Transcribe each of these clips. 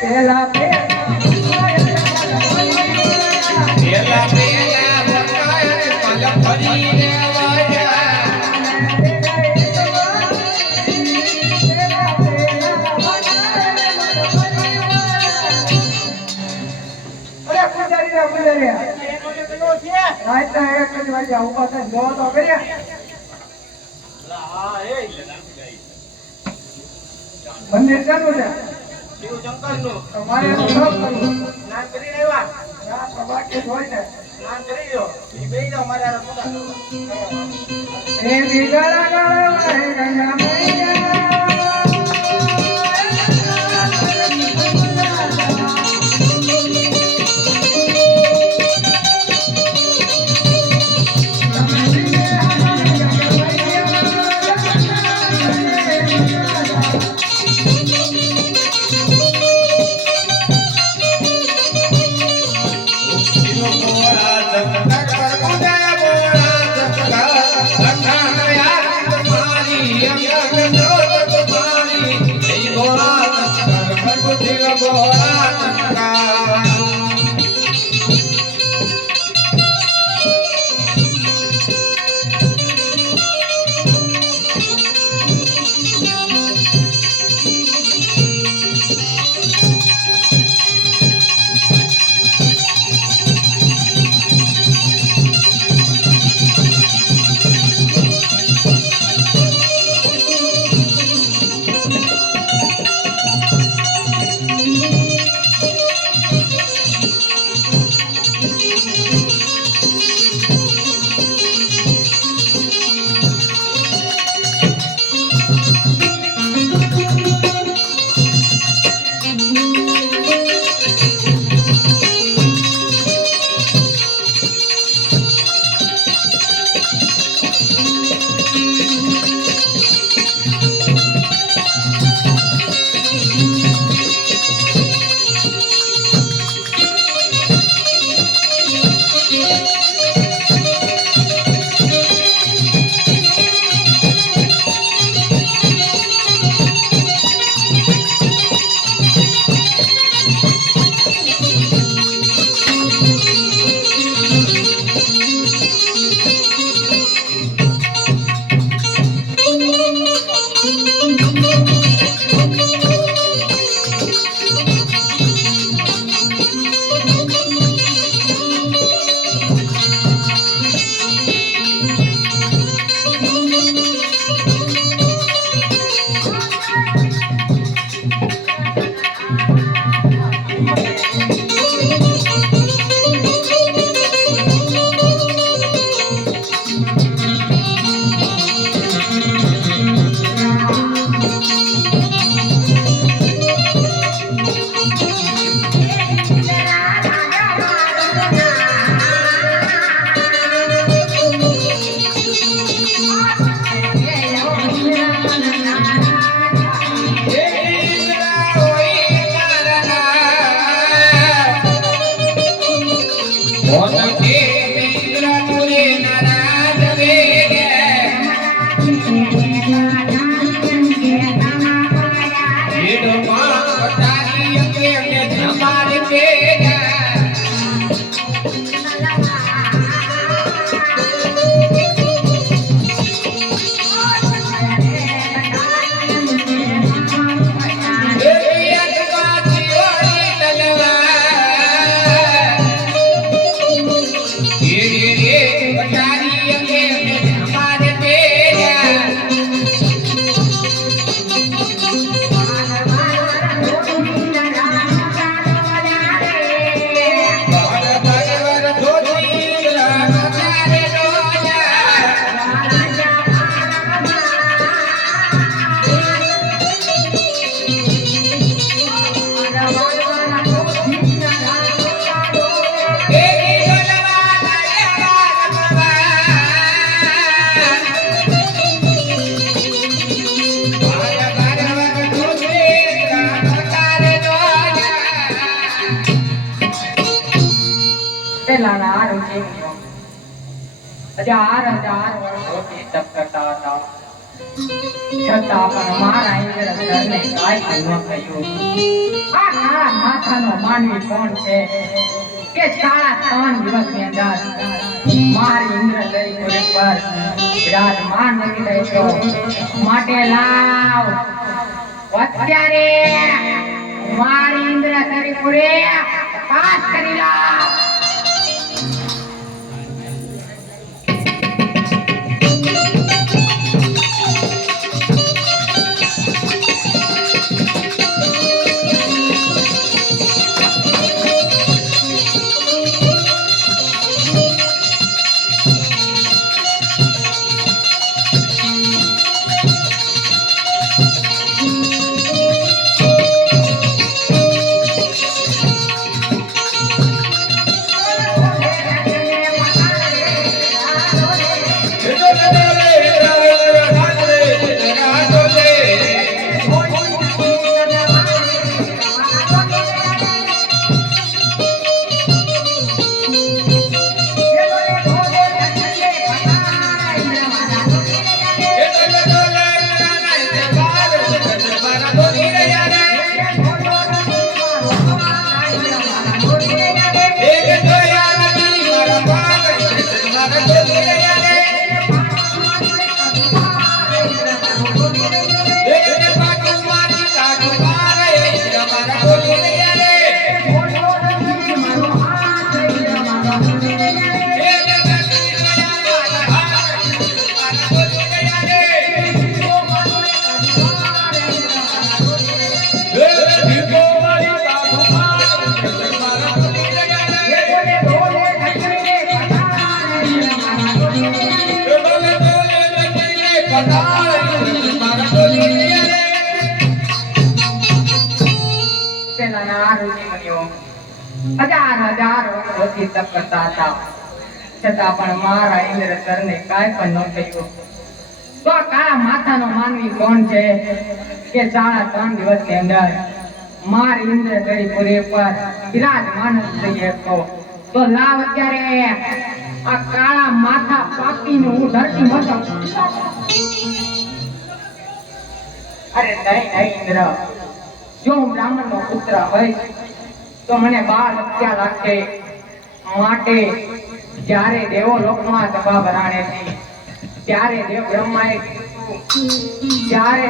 પેલા પેલા પેલા ફરી રાતના એક જ વાગ્યા ઊભા થઈને જોવો તો કર્યા મંદિર ચાલુ છે તમારે એનું સબ કરવું. ના, તો બાકી જ હોય ને. એ ગાળા હે ગંગા હજાર હજાર વર્ષોથી તપ હતા. છતાં પણ મારા ઘરને કાંઈ ન થયું આ મારા માથાનો માનવી કોણ છે? કે સાડા ત્રણ દિવસની અંદર મારી ઇન્દ્ર દરિપુરી પર વિરાજમાન નથી રહેતો માટે લાવ. અત્યારે મારી ઇન્દ્ર દરિપુરી પાસ કરી લાવ. તપ કરતા હતા. છતાં પણ મારા ઇન્દ્ર સરને કાંઈ પણ ન થયું તો આ કાળા માથાનો માનવી કોણ છે? કે સાડા ત્રણ દિવસની અંદર માર ઇન્દ્ર દરિપુરી પર બિરાજમાન જ થઈ શકતો તો લાવ અત્યારે આ કાળા માથા પાપીનું હું ધરતી મતો અરે નહીં નહીં ઇન્દ્ર. જો હું બ્રાહ્મણનો પુત્ર હોય તો મને બાળ હત્યા લાગશે માટે જ્યારે દેવો લોકમાં સભા ભરાણે છે ત્યારે દેવ બ્રહ્માએ ત્યારે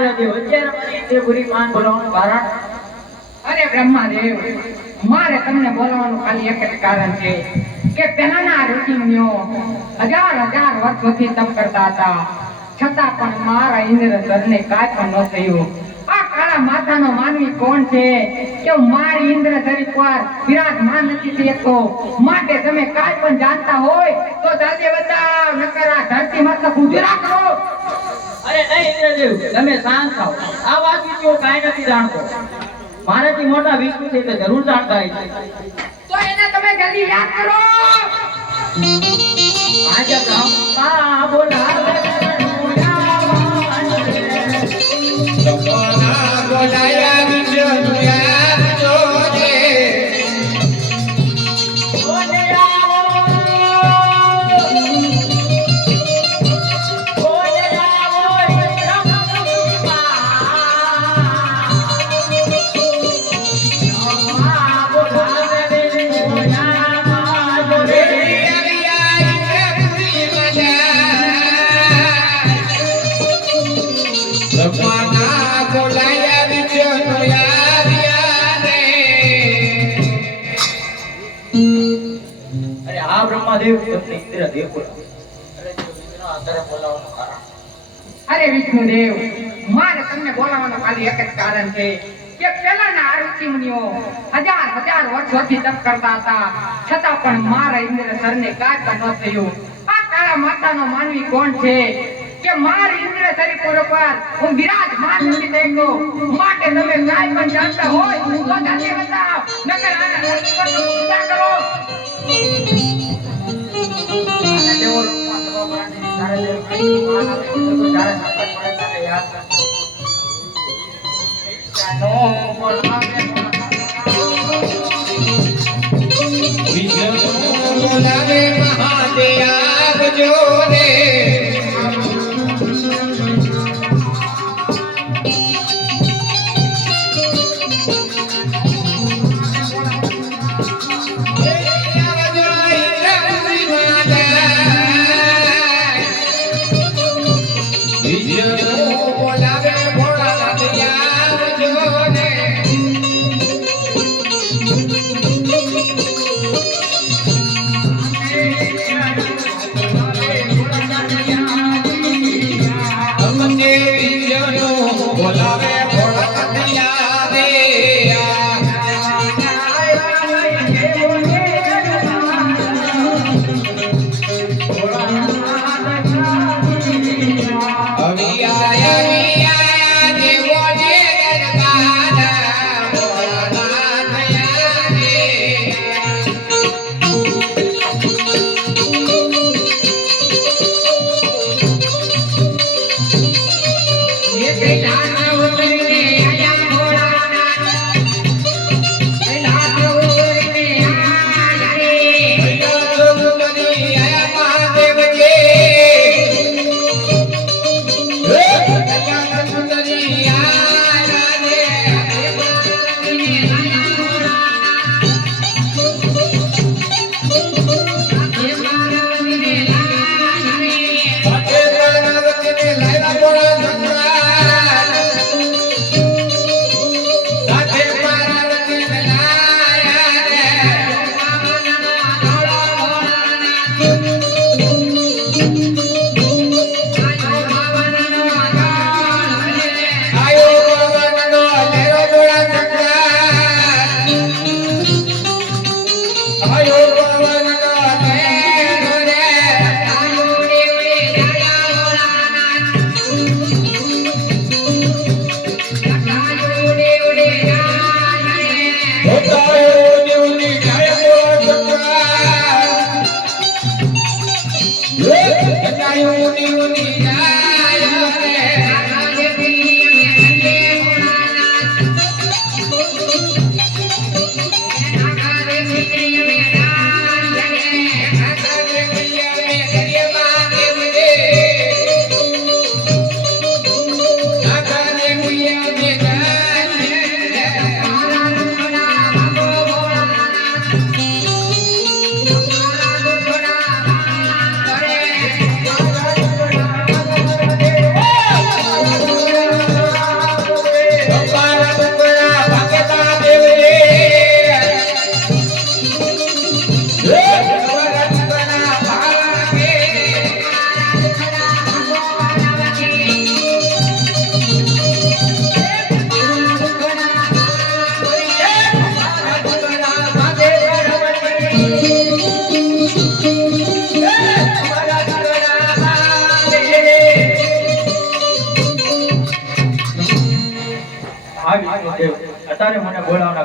હા અત્યારે અરે બ્રહ્માદેવ, મારે તમને બોલાવવાનું ખાલી એક જ કારણ છે કે પહેલાના ઋષિમુનિઓ હજાર હજાર વર્ષોથી તપ કરતા હતા. છતાં પણ મારા ઇન્દ્ર ધરને કાંઈ પણ ન થયું. આ કાળા માનવી કોણ છે? કે મારી ઇન્દ્ર ધરી પર વિરાજમાન નથી થઈ માટે તમે કાંઈ પણ જાણતા હોય તો જલ્દી બતાવ નકર ધરતી મતલબ ઉજરા અરે નહીં ઇન્દ્રદેવ તમે શાંત થાઓ. આ વાત વિશે કાંઈ નથી જાણતો. મારાથી મોટા વિષ્ણુ છે તે જરૂર જાણતા હશે તો એને તમે જલ્દી યાદ કરો. મહાદેવ તમને વિષ્ણુદેવ, મારે તમને બોલાવવાનું ખાલી એક જ કારણ છે કે પેલાના આ મુનિઓ હજાર હજાર વર્ષોથી તપ કરતા હતા. છતાં પણ મારા ઇન્દ્ર સરને કાંઈ ન થયું. આ કાળા માતાનો માનવી કોણ છે? કે માર ઇન્દ્ર તરીકે પર હું વિરાજમાન નથી થતો માટે તમે કાંઈ પણ જાણતા હોય તો જાતે બતાવ. નકર આના પૂજા કરો. વિષ્ણુ બોલાવે મહાદેવ જો રે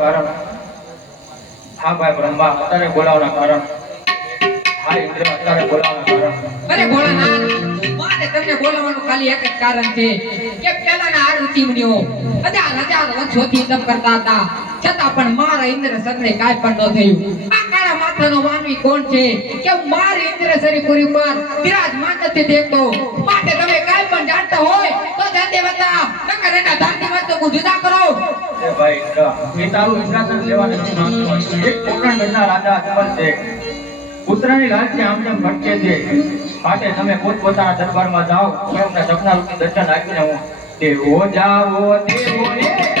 કારણ. હા ભાઈ બ્રહ્મા અત્યારે બોલાવના કારણ. હા, ઇન્દ્ર, અત્યારે બોલાવના કારણ. અરે ભોળાનાથ તમને બોલાવવાનું ખાલી એક જ કારણ છે કે પેલાના આ ઋષિમુનિઓ હજાર હજાર વર્ષોથી તપ કરતા હતા. છતાં પણ મારા ઇન્દ્ર સગડે કાંઈ પણ ન થયું. કાળા માનવી કોણ છે? કે માર ઇન્દ્રસરી પુરી પર બિરાજમાન નથી દેખતો? માટે તમે કાઈ પણ જાણતા હોય તો જાતે બતા નકર એના ધારતી વાત તો જુદા કરો. એ ભાઈ એ તારું ઇન્દ્રાસન લેવા નથી માંગતો એક પોકરણગઢના રાજા અકબર છે. પુત્રની રાજ્ય આમને ભટકે છે. માટે તમે પોતપોતાના દરબારમાં જાઓ. એમને સપના રૂપી દર્શન આપીને હું તે જાવો જાઓ તે. ઓ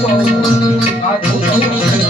哦，来，来，来。